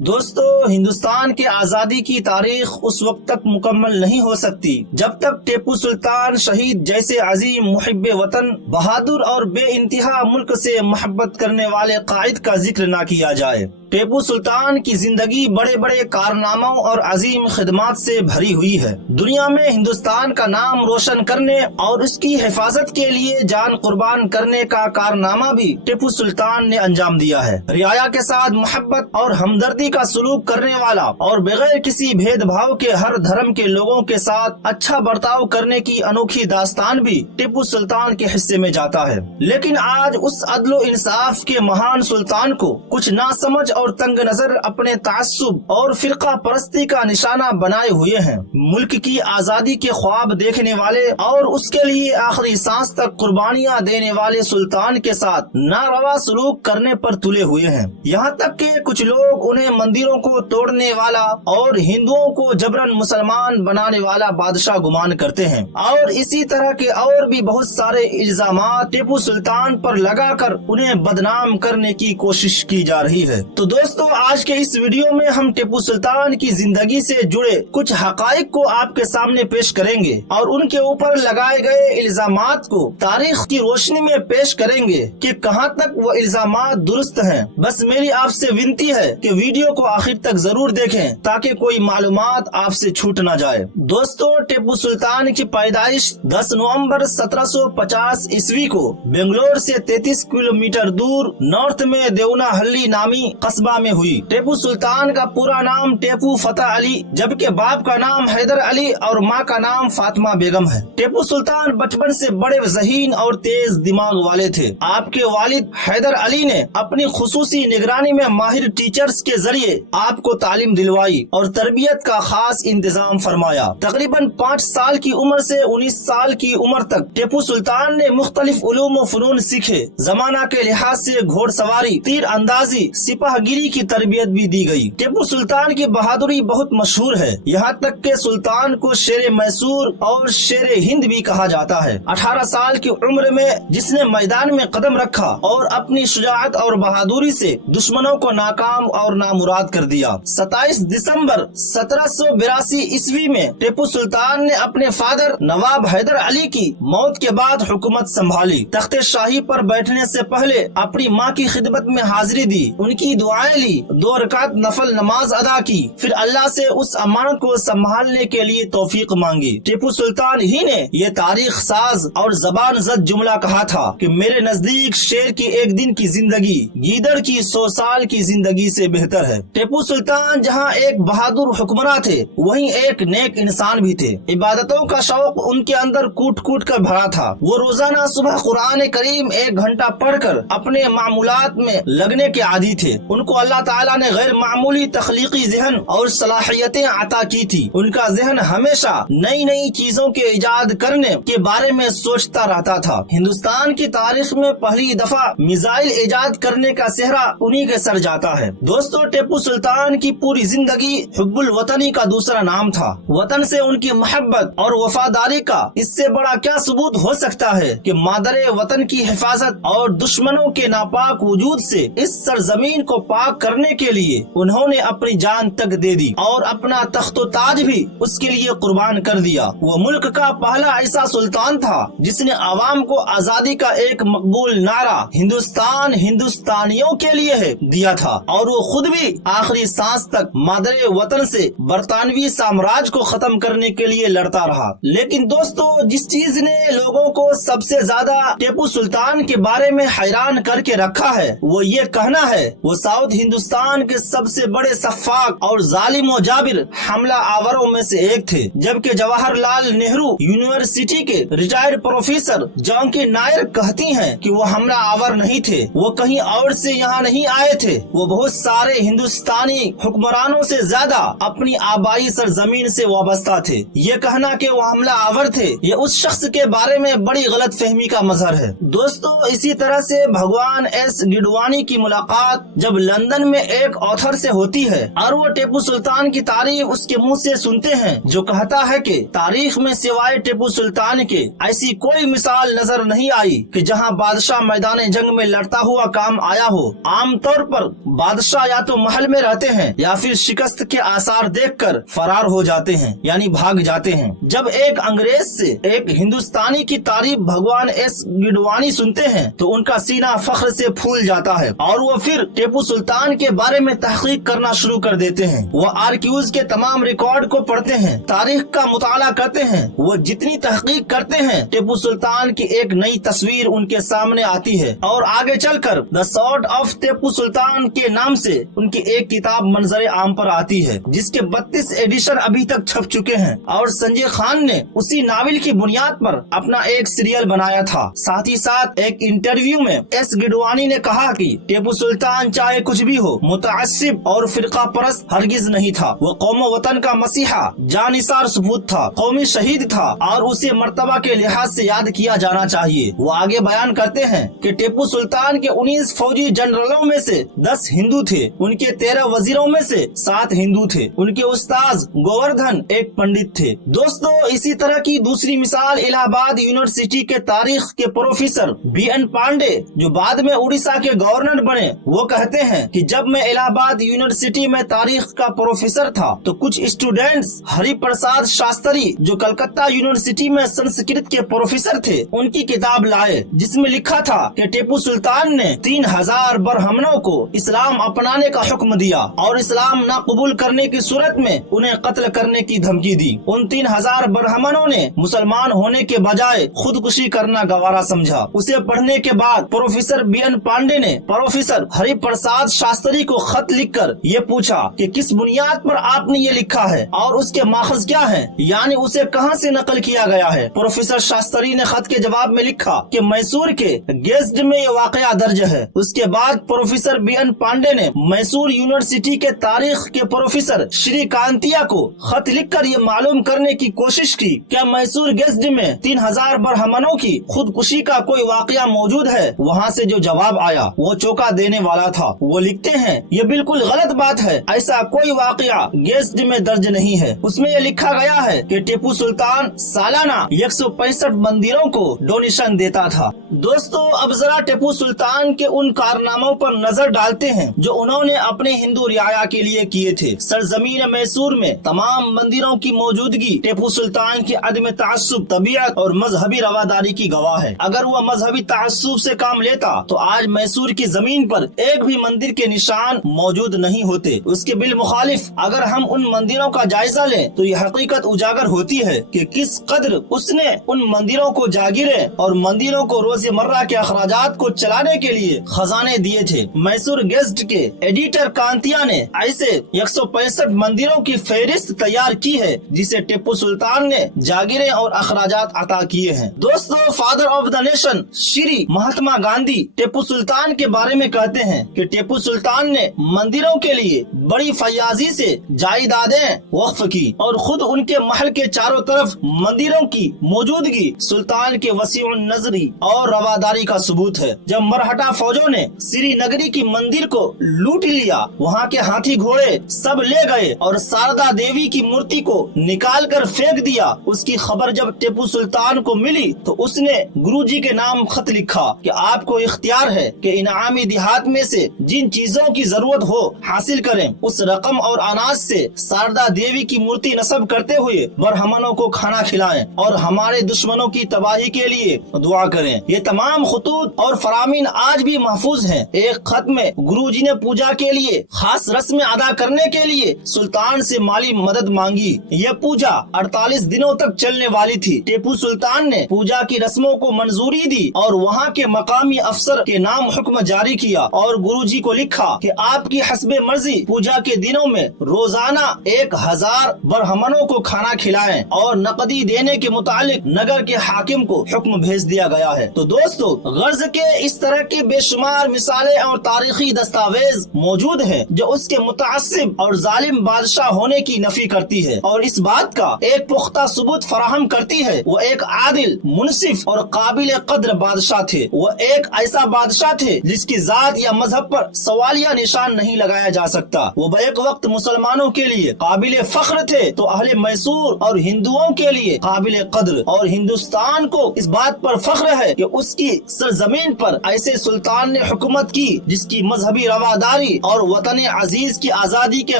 دوستو، ہندوستان کے آزادی کی تاریخ اس وقت تک مکمل نہیں ہو سکتی جب تک ٹیپو سلطان شہید جیسے عظیم محب وطن، بہادر اور بے انتہا ملک سے محبت کرنے والے قائد کا ذکر نہ کیا جائے۔ ٹیپو سلطان کی زندگی بڑے بڑے کارناموں اور عظیم خدمات سے بھری ہوئی ہے۔ دنیا میں ہندوستان کا نام روشن کرنے اور اس کی حفاظت کے لیے جان قربان کرنے کا کارنامہ بھی ٹیپو سلطان نے انجام دیا ہے۔ رعایا کے ساتھ محبت اور ہمدردی کا سلوک کرنے والا اور بغیر کسی بھید بھاؤ کے ہر دھرم کے لوگوں کے ساتھ اچھا برتاؤ کرنے کی انوکھی داستان بھی ٹیپو سلطان کے حصے میں جاتا ہے۔ لیکن آج اس عدل و انصاف کے مہان سلطان کو کچھ ناسمجھ اور تنگ نظر اپنے تعصب اور فرقہ پرستی کا نشانہ بنائے ہوئے ہیں۔ ملک کی آزادی کے خواب دیکھنے والے اور اس کے لیے آخری سانس تک قربانیاں دینے والے سلطان کے ساتھ ناروا سلوک کرنے پر تلے ہوئے ہیں۔ یہاں تک کہ کچھ لوگ انہیں مندروں کو توڑنے والا اور ہندوؤں کو جبرن مسلمان بنانے والا بادشاہ گمان کرتے ہیں، اور اسی طرح کے اور بھی بہت سارے الزامات ٹیپو سلطان پر لگا کر انہیں بدنام کرنے کی کوشش کی جا رہی ہے۔ تو دوستو، آج کے اس ویڈیو میں ہم ٹیپو سلطان کی زندگی سے جڑے کچھ حقائق کو آپ کے سامنے پیش کریں گے اور ان کے اوپر لگائے گئے الزامات کو تاریخ کی روشنی میں پیش کریں گے کہ کہاں تک وہ الزامات درست ہیں۔ بس میری آپ سے ونتی ہے کہ ویڈیو کو آخر تک ضرور دیکھیں تاکہ کوئی معلومات آپ سے چھوٹ نہ جائے۔ دوستو، ٹیپو سلطان کی پیدائش 10 نومبر 1750 عیسوی کو بنگلور سے 33 کلومیٹر دور نارتھ میں دیونا ہلی نامی قصبہ میں ہوئی۔ ٹیپو سلطان کا پورا نام ٹیپو فتح علی جبکہ باپ کا نام حیدر علی اور ماں کا نام فاطمہ بیگم ہے۔ ٹیپو سلطان بچپن سے بڑے ذہین اور تیز دماغ والے تھے۔ آپ کے والد حیدر علی نے اپنی خصوصی نگرانی میں ماہر ٹیچرز کے ذریعے آپ کو تعلیم دلوائی اور تربیت کا خاص انتظام فرمایا۔ تقریباً 5 سال کی عمر سے 19 سال کی عمر تک ٹیپو سلطان نے مختلف علوم و فنون سیکھے۔ زمانہ کے لحاظ سے گھوڑ سواری، تیر اندازی، سپاہ گیری کی تربیت بھی دی گئی۔ ٹیپو سلطان کی بہادری بہت مشہور ہے، یہاں تک کہ سلطان کو شیر میسور اور شیر ہند بھی کہا جاتا ہے۔ 18 سال کی عمر میں جس نے میدان میں قدم رکھا اور اپنی شجاعت اور بہادری سے دشمنوں کو ناکام اور نامراد کر دیا۔ 27 دسمبر 1782 عیسوی میں ٹیپو سلطان نے اپنے فادر نواب حیدر علی کی موت کے بعد حکومت سنبھالی۔ تخت شاہی پر بیٹھنے سے پہلے اپنی ماں کی خدمت میں حاضری دی، ان کی دعائیں لی، 2 رکعت نفل نماز ادا کی، پھر اللہ سے اس امانت کو سنبھالنے کے لیے توفیق مانگی۔ ٹیپو سلطان ہی نے یہ تاریخ ساز اور زبان زد جملہ کہا تھا کہ میرے نزدیک شیر کی ایک دن کی زندگی گیدڑ کی 100 سال کی زندگی سے بہتر ہے۔ ٹیپو سلطان جہاں ایک بہادر حکمراں تھے وہیں ایک نیک انسان بھی تھے۔ عبادتوں کا شوق ان کے اندر کوٹ کوٹ کر بھرا تھا۔ وہ روزانہ صبح قرآن کریم 1 گھنٹہ پڑھ کر اپنے معمولات میں لگنے کے عادی تھے۔ ان کو اللہ تعالیٰ نے غیر معمولی تخلیقی ذہن اور صلاحیتیں عطا کی تھی۔ ان کا ذہن ہمیشہ نئی نئی چیزوں کے ایجاد کرنے کے بارے میں سوچتا رہتا تھا۔ ہندوستان کی تاریخ میں پہلی دفعہ میزائل ایجاد کرنے کا سہرا انہی کے سر جاتا ہے۔ دوستو، ٹیپو سلطان کی پوری زندگی حب الوطنی کا دوسرا نام تھا۔ وطن سے ان کی محبت اور وفاداری کا اس سے بڑا کیا ثبوت ہو سکتا ہے کہ مادر وطن کی حفاظت اور دشمنوں کے ناپاک وجود سے اس سرزمین کو پاک کرنے کے لیے انہوں نے اپنی جان تک دے دی اور اپنا تخت و تاج بھی اس کے لیے قربان کر دیا۔ وہ ملک کا پہلا ایسا سلطان تھا جس نے عوام کو آزادی کا ایک مقبول نعرہ ہندوستان ہندوستانیوں کے لیے ہے دیا تھا، اور وہ خود بھی آخری سانس تک مادر وطن سے برطانوی سامراج کو ختم کرنے کے لیے لڑتا رہا۔ لیکن دوستو، جس چیز نے لوگوں کو سب سے زیادہ ٹیپو سلطان کے بارے میں حیران کر کے رکھا ہے وہ یہ کہنا ہے وہ ساؤتھ ہندوستان کے سب سے بڑے سفاک اور ظالم و جابر حملہ آوروں میں سے ایک تھے۔ جبکہ جواہر لال نہرو یونیورسٹی کے ریٹائرڈ پروفیسر جانکی نائر کہتی ہیں کہ وہ حملہ آور نہیں تھے، وہ کہیں اور سے یہاں نہیں آئے تھے، وہ بہت سارے ہندوستانی حکمرانوں سے زیادہ اپنی آبائی سرزمین سے وابستہ تھے۔ یہ کہنا کہ وہ حملہ آور تھے یہ اس شخص کے بارے میں بڑی غلط فہمی کا مظہر ہے۔ دوستو، اسی طرح سے بھگوان ایس گڈوانی کی ملاقات جب लंदन में एक ऑथर से होती है और वो टीपू सुल्तान की तारीफ उसके मुंह से सुनते हैं, जो कहता है कि तारीख में सिवाय टीपू सुल्तान के ऐसी कोई मिसाल नजर नहीं आई कि जहां बादशाह मैदान जंग में लड़ता हुआ काम आया हो। आमतौर पर बादशाह या तो महल में रहते हैं या फिर शिकस्त के आसार देखकर फरार हो जाते हैं, यानी भाग जाते हैं। जब एक अंग्रेज से एक हिंदुस्तानी की तारीफ भगवान एस गिडवानी सुनते हैं तो उनका सीना फख्र से फूल जाता है और वो फिर टीपू सुल्तान के बारे में तहकीक करना शुरू कर देते हैं। वो आर्काइव्स के तमाम रिकॉर्ड को पढ़ते हैं, तारीख का मुताला करते हैं। वो जितनी तहकीक करते हैं टीपू सुल्तान की एक नई तस्वीर उनके सामने आती है और आगे चलकर the sort of Tipu Sultan के नाम से उनकी एक किताब मंजर आम पर आती है, जिसके 32 एडिशन अभी तक छप चुके हैं और संजय खान ने उसी नावल की बुनियाद पर अपना एक सीरियल बनाया था। साथ ही साथ एक इंटरव्यू में एस गिडवानी ने कहा कि टीपू सुल्तान चाहे कुछ भी हो, मुतअस्सिब और फिरका परस्त हरगिज नहीं था। वो कौम वतन का मसीहा, जानिसार सपूत था, कौमी शहीद था और उसे मर्तबा के लिहाज से याद किया जाना चाहिए। वो आगे बयान करते हैं कि टीपू सुल्तान के 19 फौजी जनरलों में से 10 हिंदू थे, उनके 13 वजीरों में से 7 हिंदू थे, उनके उस्ताद गोवर्धन एक पंडित थे। दोस्तों, इसी तरह की दूसरी मिसाल इलाहाबाद यूनिवर्सिटी के तारीख के प्रोफेसर BN पांडे, जो बाद में उड़ीसा के गवर्नर बने, वो कहते हैं कि जब मैं इलाहाबाद यूनिवर्सिटी में तारीख का प्रोफेसर था तो कुछ स्टूडेंट्स हरिप्रसाद शास्त्री, जो कलकत्ता यूनिवर्सिटी में संस्कृत के प्रोफेसर थे, उनकी किताब लाए जिसमें लिखा था कि टीपू सुल्तान ने 3000 बरहमनों को इस्लाम अपनाने का हुक्म दिया और इस्लाम न कबूल करने की सूरत में उन्हें कत्ल करने की धमकी दी। उन 3000 बरहमनों ने मुसलमान होने के बजाय खुदकुशी करना गवारा समझा। उसे पढ़ने के बाद प्रोफेसर BN पांडे ने प्रोफेसर हरिप्रसाद शास्त्री को खत लिखकर ये पूछा कि किस बुनियाद पर आपने ये लिखा है और उसके माखज क्या है, यानी उसे कहां से नकल किया गया है। प्रोफेसर शास्त्री ने खत के जवाब में लिखा कि मैसूर के गेस्ट में ये वाकया दर्ज है। उसके बाद प्रोफेसर BN पांडे ने मैसूर यूनिवर्सिटी के तारीख के प्रोफेसर श्री कांतिया को खत लिखकर ये मालूम करने की कोशिश की क्या मैसूर गेस्ट में 3000 बरहमनों की खुदकुशी का कोई वाकया मौजूद है। वहाँ से जो जवाब आया वो चौंका देने वाला था। वो लिखते हैं, ये बिल्कुल गलत बात है, ऐसा कोई वाकया गेस्ट में दर्ज नहीं है। उसमें ये लिखा गया है कि टीपू सुल्तान सालाना 165 मंदिरों को डोनेशन देता था। दोस्तों, अब जरा टीपू सुल्तान के उन कारनामों पर नजर डालते हैं जो उन्होंने अपने हिंदू रियाया के लिए किए थे। सरजमीन मैसूर में तमाम मंदिरों की मौजूदगी टीपू सुल्तान की अदम तअस्सुब, तबीयत और मजहबी रवादारी की गवाह है। अगर वो मजहबी तअस्सुब से काम लेता तो आज मैसूर की जमीन पर एक भी मंदिर के निशान मौजूद नहीं होते। उसके बिलमुखालिफ अगर हम उन मंदिरों का जायजा लें तो ये हकीकत उजागर होती है कि किस कदर उसने उन मंदिरों को जागीरें और मंदिरों को रोजमर्रा के अखराजात को चलाने के लिए खजाने दिए थे। मैसूर गेस्ट के एडिटर कांतिया ने ऐसे 165 मंदिरों की फहरिस्त तैयार की है जिसे टीपू सुल्तान ने जागीरें और अखराजात अता किए हैं। दोस्तों, father of the nation Shri Mahatma Gandhi Tipu Sultan के बारे में कहते हैं कि टीपू सुल्तान ने मंदिरों के लिए बड़ी फयाजी से जायदादें वक्फ की और खुद उनके महल के चारों तरफ मंदिरों की मौजूदगी सुल्तान के वसीउन नजरी और रवादारी का सबूत है। जब मरहटा फौजों ने श्रीनगरी की मंदिर को लूट लिया, वहाँ के हाथी घोड़े सब ले गए और शारदा देवी की मूर्ति को निकाल कर फेंक दिया। उसकी खबर जब टीपू सुल्तान को मिली तो उसने गुरुजी के नाम खत लिखा कि आपको इख्तियार है कि इनामी देहात में से जिन चीजों की जरूरत हो हासिल करें, उस रकम और अनाज से शारदा देवी की मूर्ति नस्ब करते हुए बरहमनों को खाना खिलाएं और हमारे दुश्मनों की तबाही के लिए दुआ करें। ये तमाम खतूत और फरामीन आज भी महफूज हैं। एक खत में गुरुजी ने पूजा के लिए खास रस्में अदा करने के लिए सुल्तान से माली मदद मांगी। ये पूजा 48 दिनों तक चलने वाली थी। टीपू सुल्तान ने पूजा की रस्मों को मंजूरी दी और वहाँ के मकामी अफसर के नाम हुक्म जारी किया और गुरुजी को लिखा कि आपकी हस्बे मर्जी पूजा के दिनों में रोजाना 1000 बरहमनों को खाना खिलाएं और नकदी देने के मुतालिक नगर के हाकिम को हुक्म भेज दिया गया है। तो दोस्तों, गर्ज के इस तरह की बेशुमार मिसालें और तारीखी दस्तावेज मौजूद हैं जो उसके मुतअस्सिब और जालिम बादशाह होने की नफी करती है और इस बात का एक पुख्ता सबूत फराहम करती है। वो एक आदिल, मुनसिफ और काबिल कद्र बादशाह थे। वो एक ऐसा बादशाह थे जिसकी जात या मजहब पर सवालिया निशान नहीं लगाया जा सकता। वो बैक वक्त मुसलमानों के लिए काबिल फख्र थे तो अहले मैसूर और हिंदुओं के लिए काबिल कद्र, और हिंदुस्तान को इस बात पर फख्र है कि उसकी सरजमीन पर ऐसे सुल्तान ने हुकूमत की जिसकी मजहबी रवादारी और वतन अजीज की आजादी के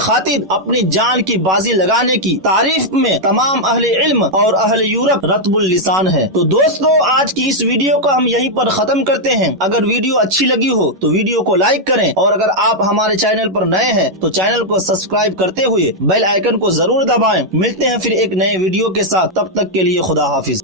खातिर अपनी जान की बाजी लगाने की तारीफ में तमाम अहले इल्म और अहले यूरोप रत्बुल लिसान है। तो दोस्तों, आज की इस वीडियो को हम यहीं पर खत्म करते हैं। अगर वीडियो अच्छी लगी हो तो वीडियो को लाइक करें, और अगर आप हमारे चैनल पर नए हैं तो चैनल को सब्सक्राइब करते हुए बेल आइकन को जरूर दबाएं। मिलते हैं फिर एक नए वीडियो के साथ, तब तक के लिए खुदा हाफिज।